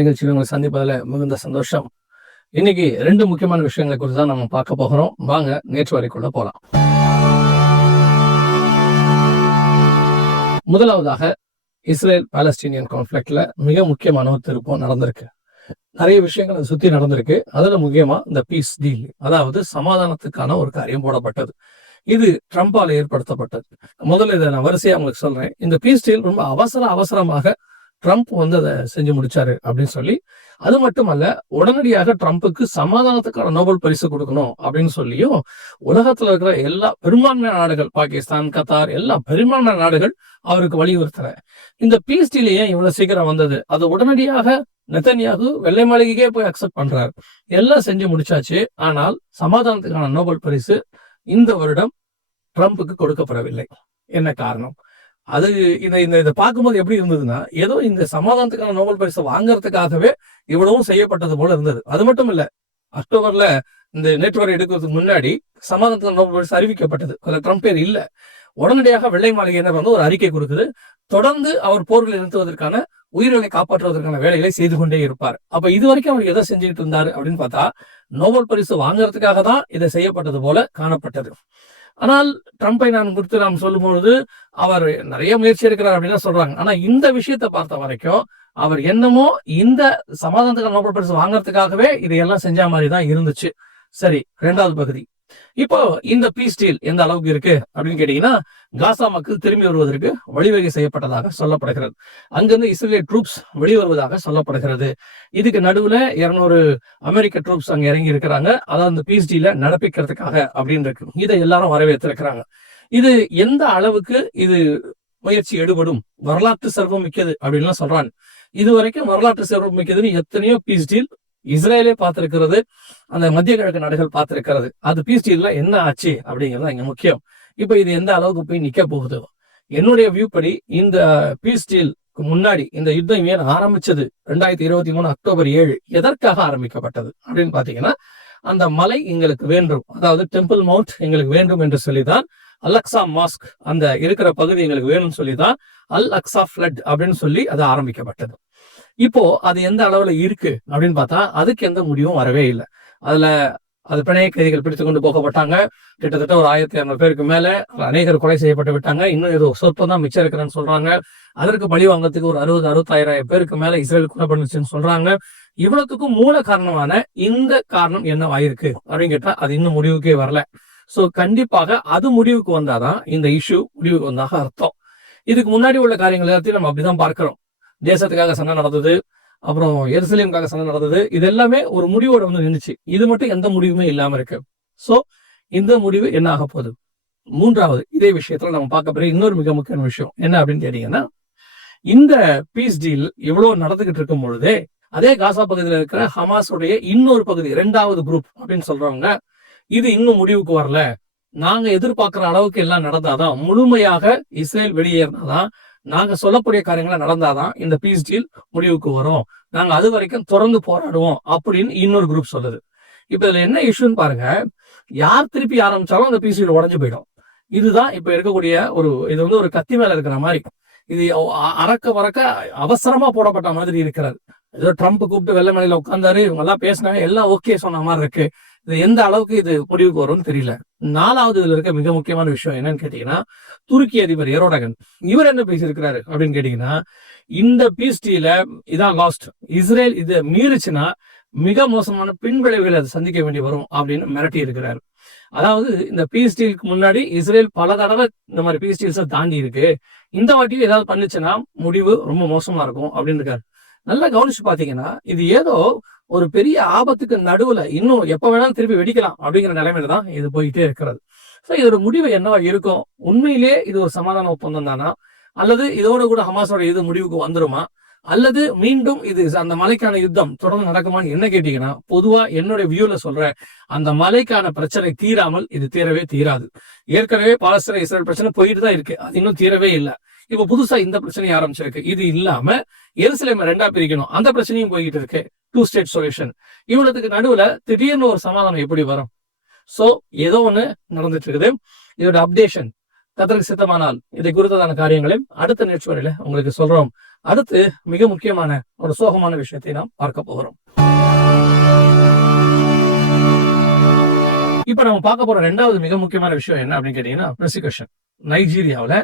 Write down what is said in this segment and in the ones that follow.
நிகழ்ச்சியில் உங்களை சந்திப்பதில் மிகுந்த சந்தோஷம். இன்னைக்கு 2 முக்கியமான விஷயங்களை குறித்து தான் நம்ம பார்க்க போகிறோம். வாங்க நேற்று வரைக்குள்ள போலாம். முதலாவதாக இஸ்ரேல் பாலஸ்தீனியன் கான்ஃபிளிக்ட்ல மிக முக்கியமான ஒரு திருப்பம் நடந்திருக்கு. நிறைய விஷயங்கள் அதை சுத்தி நடந்திருக்கு. அதுல முக்கியமா இந்த பீஸ் டீல், அதாவது சமாதானத்துக்கான ஒரு காரியம் போடப்பட்டது. இது ட்ரம்பால் ஏற்படுத்தப்பட்டது. முதல்ல இதை நான் வரிசையா உங்களுக்கு சொல்றேன். இந்த பீஸ் டீல் ரொம்ப அவசரமாக ட்ரம்ப் அதை செஞ்சு முடிச்சாரு அப்படின்னு சொல்லி, அது மட்டுமல்ல உடனடியாக ட்ரம்ப்புக்கு சமாதானத்துக்கான நோபல் பரிசு கொடுக்கணும் அப்படின்னு சொல்லியும் உலகத்துல இருக்கிற எல்லா பெரும்பான்மையான நாடுகள், பாகிஸ்தான், கத்தார், எல்லா பெரும்பான்மையான நாடுகள் அவருக்கு வலியுறுத்துற இந்த பீஸ் டீல் ஏன் இவ்வளவு சீக்கிரம் வந்தது? அது உடனடியாக நெதன்யாகு வெள்ளை மாளிகைக்கே போய் அக்செப்ட் பண்றாரு. எல்லாம் செஞ்சு முடிச்சாச்சு. ஆனால் சமாதானத்துக்கான நோபல் பரிசு இந்த வருடம் ட்ரம்ப்புக்கு கொடுக்கப்படவில்லை. என்ன காரணம்? அது இதை பார்க்கும்போது எப்படி இருந்ததுன்னா, ஏதோ இந்த சமாதானத்துக்கான நோபல் பரிசு வாங்கறதுக்காகவே இவ்வளவும் செய்யப்பட்டது போல இருந்தது. அது மட்டும் இல்ல, அக்டோபர்ல இந்த நேற்று வரை எடுக்கிறதுக்கு முன்னாடி சமாதானத்துக்கான நோபல் பரிசு அறிவிக்கப்பட்டது. அதுல ட்ரம்ப் பேர் இல்ல. உடனடியாக வெள்ளை மாளிகை என்ன ஒரு அறிக்கை கொடுக்குது. தொடர்ந்து அவர் போர்களை நிறுத்துவதற்கான, உயிர்களை காப்பாற்றுவதற்கான வேலைகளை செய்து கொண்டே இருப்பார். அப்ப இது வரைக்கும் அவர் எதை செஞ்சுட்டு இருந்தாரு அப்படின்னு பார்த்தா, நோபல் பரிசு வாங்கறதுக்காக தான் இதை செய்யப்பட்டது போல காணப்பட்டது. ஆனால் ட்ரம்பை குறித்து நாம் சொல்லும் பொழுது அவர் நிறைய முயற்சி எடுக்கிறார் அப்படின்னு சொல்றாங்க. ஆனா இந்த விஷயத்தை பார்த்த வரைக்கும் அவர் என்னமோ இந்த சமாதானத்துக்கான நோபல் பரிசு வாங்கறதுக்காகவே இதையெல்லாம் செஞ்ச மாதிரி தான் இருந்துச்சு. சரி, 2வது பகுதி. இப்போ இந்த பீஸ் டீல் எந்த அளவுக்கு இருக்கு அப்படின்னு கேட்டீங்கன்னா, காசா மக்கள் திரும்பி வருவதற்கு வழிவகை செய்யப்பட்டதாக சொல்லப்படுகிறது. அங்கிருந்து இஸ்ரேல் ட்ரூப்ஸ் வெளிவருவதாக சொல்லப்படுகிறது. இதுக்கு நடுவுல 200 அமெரிக்க ட்ரூப்ஸ் அங்க இறங்கி இருக்கிறாங்க. அதாவது அந்த பீஸ் டீல நடப்பிக்கிறதுக்காக அப்படின்னு இருக்கு. இதை எல்லாரும் வரவேற்றிருக்கிறாங்க. இது எந்த அளவுக்கு இது முயற்சி எடுபடும், வரலாற்று சிறப்பு மிக்கது அப்படின்னு சொல்றாங்க. இது வரைக்கும் வரலாற்று சிறப்பு மிக்கதுன்னு எத்தனையோ பீஸ் டீல் இஸ்ரேலே பார்த்திருக்கிறது, அந்த மத்திய கிழக்கு நாடுகள் பார்த்திருக்கிறது. அது பீஸ் டீல்ல என்ன ஆச்சு அப்படிங்கிறது இங்க முக்கியம். இப்ப இது எந்த அளவுக்கு போய் நிக்க போகுது? என்னுடைய வியூ படி இந்த பீஸ் டீலுக்கு முன்னாடி இந்த யுத்தம் ஏன் ஆரம்பிச்சது? 2023 அக்டோபர் 7 எதற்காக ஆரம்பிக்கப்பட்டது அப்படின்னு பாத்தீங்கன்னா, அந்த மலை எங்களுக்கு வேண்டும், அதாவது டெம்பிள் மவுண்ட் எங்களுக்கு வேண்டும் என்று சொல்லிதான், அல் அக்ஸா மாஸ்க் அந்த இருக்கிற பகுதி எங்களுக்கு வேணும்னு சொல்லிதான் அல் அக்ஸா ஃப்ளட் அப்படின்னு சொல்லி அது ஆரம்பிக்கப்பட்டது. இப்போ அது எந்த அளவுல இருக்கு அப்படின்னு பார்த்தா, அதுக்கு எந்த முடிவும் வரவே இல்லை. அது பிணைய கைதிகள் பிடித்து கொண்டு போகப்பட்டாங்க. கிட்டத்தட்ட ஒரு 1200 பேருக்கு மேல அநேகர் கொலை செய்யப்பட்டு விட்டாங்க. இன்னும் ஏதோ சொற்பம் தான் மிச்சம் இருக்கிறேன்னு சொல்றாங்க. அதற்கு பழி வாங்கறதுக்கு ஒரு 60-65 பேருக்கு மேல இஸ்ரேல் கொலை பண்ணுச்சுன்னு சொல்றாங்க. இவ்வளவுக்கும் மூல காரணமான இந்த காரணம் என்னவாயிருக்கு அப்படின்னு கேட்டா, அது இன்னும் முடிவுக்கே வரல. சோ கண்டிப்பாக அது முடிவுக்கு வந்தாதான் இந்த இஷ்யூ முடிவுக்கு வந்தாக அர்த்தம். இதுக்கு முன்னாடி உள்ள காரியங்கள் எல்லாத்தையும் நம்ம அப்படிதான் பார்க்கிறோம். தேசத்துக்காக சண்டை நடந்தது, அப்புறம் எருசலேமுக்காக சண்டை நடந்தது. இது எல்லாமே ஒரு முடிவோட நின்றுச்சு. இது மட்டும் எந்த முடிவுமே இல்லாம இருக்கு. சோ இந்த முடிவு என்ன ஆக போகுது? 3வது இதே விஷயத்துல நம்ம பார்க்க போற இன்னொரு மிக முக்கியமான விஷயம் என்ன அப்படின்னு கேட்டீங்கன்னா, இந்த பீஸ் டீல் இவ்வளவு நடந்துகிட்டு இருக்கும் பொழுதே அதே காசா பகுதியில் இருக்கிற ஹமாஸுடைய இன்னொரு பகுதி, 2வது குரூப் அப்படின்னு சொல்றவங்க, இது இன்னும் முடிவுக்கு வரல, நாங்க எதிர்பார்க்கிற அளவுக்கு எல்லாம் நடந்தாதான், முழுமையாக இஸ்ரேல் வெளியேறினாதான், நாங்க சொல்லக்கூடிய காரியங்களை நடந்தாதான் இந்த பீஸ் டீல் முடிவுக்கு வரும், நாங்க அது வரைக்கும் தொடர்ந்து போராடுவோம் அப்படின்னு இன்னொரு குரூப் சொல்லுது. இப்ப இதுல என்ன இஷ்யூன்னு பாருங்க, யார் திருப்பி ஆரம்பிச்சாலும் அந்த பீஸ் டீல் உடஞ்சு போயிடும். இதுதான் இப்ப இருக்கக்கூடிய இது ஒரு கத்தி மேல இருக்கிற மாதிரி. இது அறக்க அவசரமா போடப்பட்ட மாதிரி இருக்கிறது. ஏதோ ட்ரம்ப் கூப்பிட்டு வெள்ளை மலையில உட்கார்ந்தாரு, இவங்க எல்லாம் பேசினாங்க, எல்லாம் ஓகே சொன்ன மாதிரி இருக்கு. இது எந்த அளவுக்கு இது முடிவுக்கு வரும்னு தெரியல. 4வது இதுல இருக்க மிக முக்கியமான விஷயம் என்னன்னு கேட்டீங்கன்னா, துருக்கி அதிபர் எரோடகன் இவர் என்ன பேசியிருக்கிறாரு அப்படின்னு கேட்டீங்கன்னா, இந்த பீஸ் டீல இதான் லாஸ்ட், இஸ்ரேல் இதை மீறிச்சுன்னா மிக மோசமான பின்விளைவுகளை அதை சந்திக்க வேண்டி வரும் அப்படின்னு மிரட்டி இருக்கிறாரு. அதாவது இந்த பீஸ் டீலுக்கு முன்னாடி இஸ்ரேல் பல தடவை இந்த மாதிரி பீஸ் டீல்ஸை தாண்டி இருக்கு, இந்த வாட்டியும் ஏதாவது பண்ணுச்சுன்னா முடிவு ரொம்ப மோசமா இருக்கும் அப்படின்னு இருக்காரு. நல்லா கவனிச்சு பாத்தீங்கன்னா, இது ஏதோ ஒரு பெரிய ஆபத்துக்கு நடுவுல இன்னும் எப்ப வேணாலும் திருப்பி வெடிக்கலாம் அப்படிங்கிற நிலைமையில தான் இது போயிட்டே இருக்கிறது. சோ இதோட முடிவு என்னவா இருக்கும்? உண்மையிலேயே இது ஒரு சமாதான ஒப்பந்தம் தானா, அல்லது இதோட கூட ஹமாஸோட இது முடிவுக்கு வந்துருமா, அல்லது மீண்டும் இது அந்த மலைக்கான யுத்தம் தொடர்ந்து நடக்குமான்னு என்ன கேட்டீங்கன்னா, பொதுவா என்னுடைய வியூல சொல்றேன், அந்த மலைக்கான பிரச்சனை தீராமல் இது தீரவே தீராது. ஏற்கனவே பாலஸ்தீன இஸ்ரேல் பிரச்சனை போயிட்டு தான் இருக்கு, அது இன்னும் தீரவே இல்லை. இப்ப புதுசா இந்த பிரச்சனையை ஆரம்பிச்சிருக்கு. இது இல்லாம எருசலேமை 2ஆ பிரிக்கணும், அந்த பிரச்சனையும் போய்கிட்டு இருக்கு. 2 ஸ்டேட் சொல்யூஷன். இவ்வளவுக்கு நடுவுல திடீர்னு ஒரு சமாதானம் எப்படி வரும்? சோ ஏதோ ஒண்ணு நடந்துட்டு இருக்குது. இதோட அப்டேஷன் கர்த்தருக்கு சித்தமானால் இதை குறித்ததான காரியங்களையும் அடுத்த நிகழ்ச்சியில உங்களுக்கு சொல்றோம். அடுத்து மிக முக்கியமான ஒரு சோகமான விஷயத்தை நாம் பார்க்க போகிறோம். இப்ப நம்ம பார்க்க போற இரண்டாவது மிக முக்கியமான விஷயம் என்ன அப்படின்னு கேட்டீங்கன்னா, பெர்சிகஷன். நைஜீரியாவுல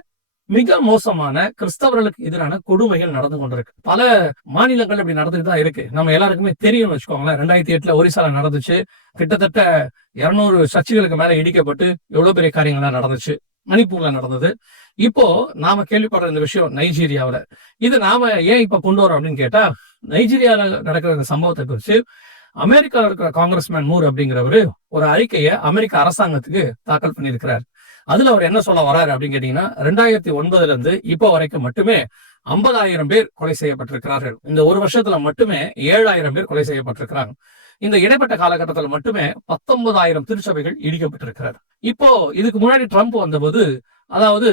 மிக மோசமான கிறிஸ்தவர்களுக்கு எதிரான கொடுமைகள் நடந்து கொண்டிருக்கு. பல மாநிலங்கள் இப்படி நடந்துட்டு தான் இருக்கு. நம்ம எல்லாருக்குமே தெரியும்னு வச்சுக்கோங்களேன். 2008 ஒரிசால நடந்துச்சு. கிட்டத்தட்ட 200 சர்ச்சுகளுக்கு மேல இடிக்கப்பட்டு எவ்வளவு பெரிய காரியங்கள்லாம் நடந்துச்சு. மணிப்பூர்ல நடந்தது. இப்போ நாம கேள்விப்படுற இந்த விஷயம் நைஜீரியாவுல. இது நாம ஏன் இப்ப கொண்டு வரோம் அப்படின்னு கேட்டா, நைஜீரியால நடக்கிற இந்த சம்பவத்தை குறிச்சு அமெரிக்காவில் இருக்கிற காங்கிரஸ்மேன் மூர் அப்படிங்கிறவரு ஒரு அறிக்கையை அமெரிக்க அரசாங்கத்துக்கு தாக்கல் பண்ணியிருக்கிறார். அதுல அவர் என்ன சொல்ல வர்றாரு அப்படின்னு கேட்டீங்கன்னா, 2009 இருந்து இப்போ வரைக்கும் மட்டுமே 50,000 பேர் கொலை செய்யப்பட்டிருக்கிறார்கள். இந்த ஒரு வருஷத்துல மட்டுமே 7,000 பேர் கொலை செய்யப்பட்டிருக்கிறாங்க. இந்த இடைப்பட்ட காலகட்டத்தில் மட்டுமே 19,000 திருச்சபைகள் இடிக்கப்பட்டிருக்கிறார். இப்போ இதுக்கு முன்னாடி ட்ரம்ப் வந்தபோது, அதாவது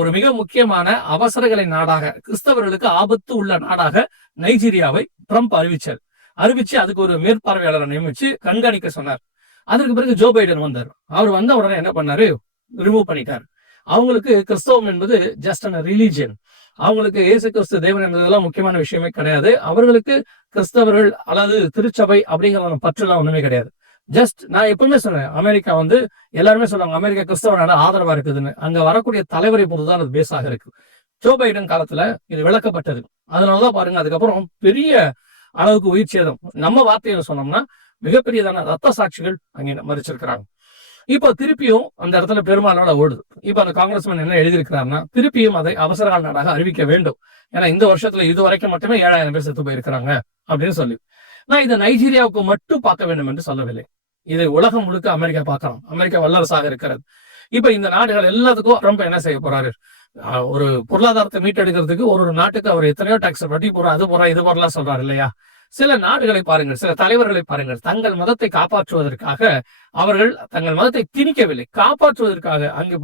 ஒரு மிக முக்கியமான அவசரகால நாடாக, கிறிஸ்தவர்களுக்கு ஆபத்து உள்ள நாடாக நைஜீரியாவை ட்ரம்ப் அறிவிச்சு அதுக்கு ஒரு மேற்பார்வையாளரை நியமிச்சு கண்காணிக்க சொன்னார். அதற்கு பிறகு ஜோ பைடன் வந்தார். அவர் வந்த உடனே என்ன பண்ணாரு, ரிமூவ் பண்ணிட்டார். அவங்களுக்கு கிறிஸ்தவம் என்பது ஜஸ்ட் அன் ரிலீஜியன். அவங்களுக்கு இயேசு கிறிஸ்து தேவன் என்பதெல்லாம் முக்கியமான விஷயமே கிடையாது. அவர்களுக்கு கிறிஸ்தவர்கள் அல்லது திருச்சபை அப்படிங்கிற பற்றுலாம் ஒண்ணுமே கிடையாது. ஜஸ்ட் நான் எப்பவுமே சொல்றேன், அமெரிக்கா எல்லாருமே சொல்லுவாங்க அமெரிக்கா கிறிஸ்தவ நாடு ஆதரவா இருக்குதுன்னு. அங்க வரக்கூடிய தலைவரை பொறுத்துதான் அது பேஸாக இருக்கு. ஜோ பைடன் காலத்துல இது விளக்கப்பட்டது. அதனாலதான் பாருங்க, அதுக்கப்புறம் பெரிய அளவுக்கு உயிர் சேதம், நம்ம வார்த்தையில சொன்னோம்னா மிகப்பெரியதான ரத்த சாட்சிகள் அங்கே மறிச்சிருக்கிறாங்க. இப்போ திருப்பியும் அந்த இடத்துல பெரும்பாலான ஓடுது. இப்ப அந்த காங்கிரஸ்மேன் என்ன எழுதியிருக்கிறாருன்னா, திருப்பியும் அதை அவசரகால நாடாக அறிவிக்க வேண்டும். ஏன்னா இந்த வருஷத்துல இது வரைக்கும் மட்டுமே 7,000 பேர் செத்து போயிருக்கிறாங்க அப்படின்னு சொல்லி. நான் இதை நைஜீரியாவுக்கு மட்டும் பார்க்க வேண்டும் என்று சொல்லவில்லை. இது உலகம் முழுக்க அமெரிக்கா பார்க்கலாம். அமெரிக்கா வல்லரசாக இருக்கிறது. இப்ப இந்த நாடுகள் எல்லாத்துக்கும் ட்ரம்ப் என்ன செய்ய போறாரு, ஒரு பொருளாதாரத்தை மீட்டெடுக்கிறதுக்கு ஒரு நாட்டுக்கு அவர் எத்தனையோ டாக்ஸ் வட்டி போறா, அது போறா, இது போறலாம் சொல்றாரு இல்லையா. சில நாடுகளை பாருங்கள், சில தலைவர்களை பாருங்கள், தங்கள் மதத்தை காப்பாற்றுவதற்காக அவர்கள் தங்கள் மதத்தை திணிக்கவில்லை, காப்பாற்றுவதற்காக அங்கு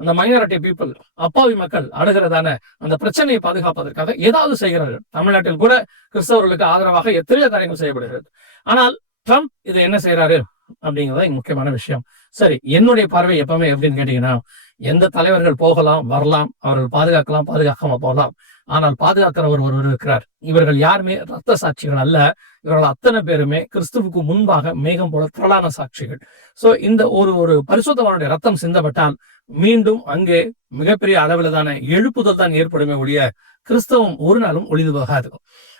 அந்த மைனாரிட்டி பீப்புள், அப்பாவி மக்கள் அணுகிறதான அந்த பிரச்சனையை பாதுகாப்பதற்காக ஏதாவது செய்கிறார்கள். தமிழ்நாட்டில் கூட கிறிஸ்தவர்களுக்கு ஆதரவாக எத்தனையோ காரியங்கள் செய்யப்படுகிறது. ஆனால் ட்ரம்ப் இதை என்ன செய்யறாரு அப்படிங்கிறத முக்கியமான விஷயம். சரி, என்னுடைய பார்வை எப்பவுமே எப்படின்னு கேட்டீங்கன்னா, எந்த தலைவர்கள் போகலாம் வரலாம், அவர்கள் பாதுகாக்கலாம், பாதுகாக்காம போகலாம். ஆனால் பாதுகாக்கிறவர் ஒருவர் இருக்கிறார். இவர்கள் யாருமே ரத்த சாட்சிகள் அல்ல. இவர்கள் அத்தனை பேருமே கிறிஸ்துவுக்கு முன்பாக மேகம் போல திரளான சாட்சிகள். சோ இந்த ஒரு பரிசுத்தவானுடைய ரத்தம் சிந்தப்பட்டால் மீண்டும் அங்கே மிகப்பெரிய அளவில் தானே எழுப்புதல் தான் ஏற்படுமே ஒழிய கிறிஸ்தவம் ஒரு நாளும் ஒளிந்து போகாது.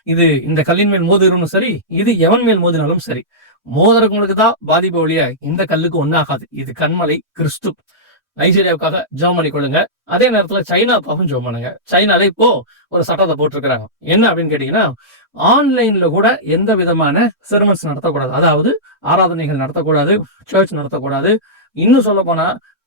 இது இந்த கல்லின் மேல் மோதிரும் சரி, இது எவன் மேல் மோதினாலும் சரி, மோதிரங்களுக்கு தான் பாதிப்பு ஒழிய இந்த கல்லுக்கு ஒன்னாகாது. இது கண்மலை கிறிஸ்து. நைஜீரியாவுக்காக ஜெபம் பண்ணி கொள்ளுங்க. அதே நேரத்துல சைனாவுக்காகவும் ஜெபம் பண்ணுங்க. சைனால இப்போ ஒரு சட்டத்தை போட்டிருக்கிறாங்க. என்ன அப்படின்னு கேட்டீங்கன்னா, ஆன்லைன்ல கூட எந்த விதமான செர்மன்ஸ் நடத்தக்கூடாது, அதாவது ஆராதனைகள் நடத்தக்கூடாது, சர்ச் நடத்தக்கூடாது. இன்னும் சொல்ல போனா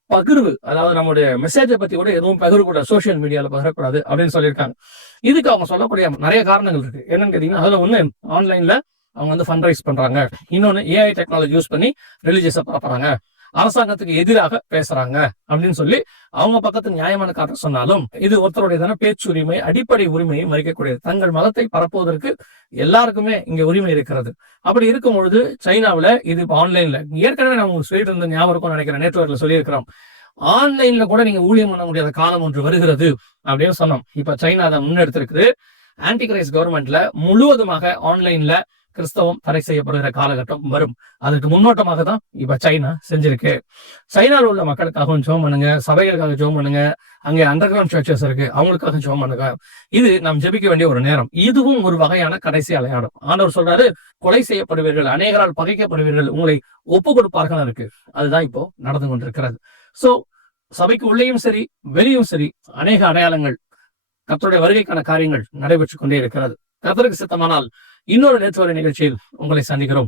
பகிர்வு, அதாவது நம்முடைய மெசேஜை பத்தி கூட எதுவும் பகிரக்கூடாது, சோசியல் மீடியால பகிரக்கூடாது அப்படின்னு சொல்லியிருக்காங்க. இதுக்கு அவங்க சொல்லக்கூடிய நிறைய காரணங்கள் இருக்கு. என்னன்னு கேட்டீங்கன்னா, அதுல ஒண்ணு ஆன்லைன்ல அவங்க ஃபண்ட் ரைஸ் பண்றாங்க, இன்னொன்னு ஏஐ டெக்னாலஜி யூஸ் பண்ணி ரிலீஜியஸை பரப்புறாங்க, அரசாங்கத்துக்கு எதிராக பேசுறாங்க அப்படின்னு சொல்லி அவங்க பக்கத்து நியாயமான காரணம் சொன்னாலும் இது ஒருத்தருடைய பேச்சுரிமை, அடிப்படை உரிமையை மறிக்கக்கூடியது. தங்கள் மதத்தை பரப்புவதற்கு எல்லாருக்குமே இங்க உரிமை இருக்கிறது. அப்படி இருக்கும் பொழுது சைனாவில இது ஆன்லைன்ல ஏற்கனவே நம்ம சொல்லிட்டு இருந்த ஞாபகம் இருக்கும் நினைக்கிறேன், நேற்று சொல்லியிருக்கிறோம், ஆன்லைன்ல கூட நீங்க ஊழியம் பண்ண முடியாத காலம் ஒன்று வருகிறது அப்படின்னு சொன்னோம். இப்ப சைனா அதை முன்னெடுத்திருக்குது. ஆன்டி கிரைஸ்ட் கவர்மெண்ட்ல முழுவதுமாக ஆன்லைன்ல கிறிஸ்தவம் தடை செய்யப்படுகிற காலகட்டம் வரும். அதுக்கு முன்னோட்டமாக தான் இப்ப சைனா செஞ்சிருக்கு. சைனாவில் உள்ள மக்களுக்காகவும் ஜெபம் பண்ணுங்க, சபைகளுக்காக ஜெபம் பண்ணுங்க. அங்கே அண்டர் கிரவுண்ட் சர்ச்சஸ் இருக்கு, அவங்களுக்காக ஜெபம் பண்ணுங்க. இது நாம் ஜெபிக்க வேண்டிய ஒரு நேரம். இதுவும் ஒரு வகையான கடைசி அடையாளம். ஆண்டவர் சொல்றாரு, கொலை செய்யப்படுவீர்கள், அநேகரால் பகைக்கப்படுவீர்கள், உங்களை ஒப்பு கொடுப்பார்கள் இருக்கு. அதுதான் இப்போ நடந்து கொண்டிருக்கிறது. சோ சபைக்கு உள்ளேயும் சரி வெளியும் சரி அநேக அடையாளங்கள், கர்த்தருடைய வருகைக்கான காரியங்கள் நடைபெற்றுக் கொண்டே இருக்கிறது. கர்த்தருக்கு சித்தமானால் இன்னொரு நேற்று நிகழ்ச்சியில் உங்களை சந்திக்கிறோம்.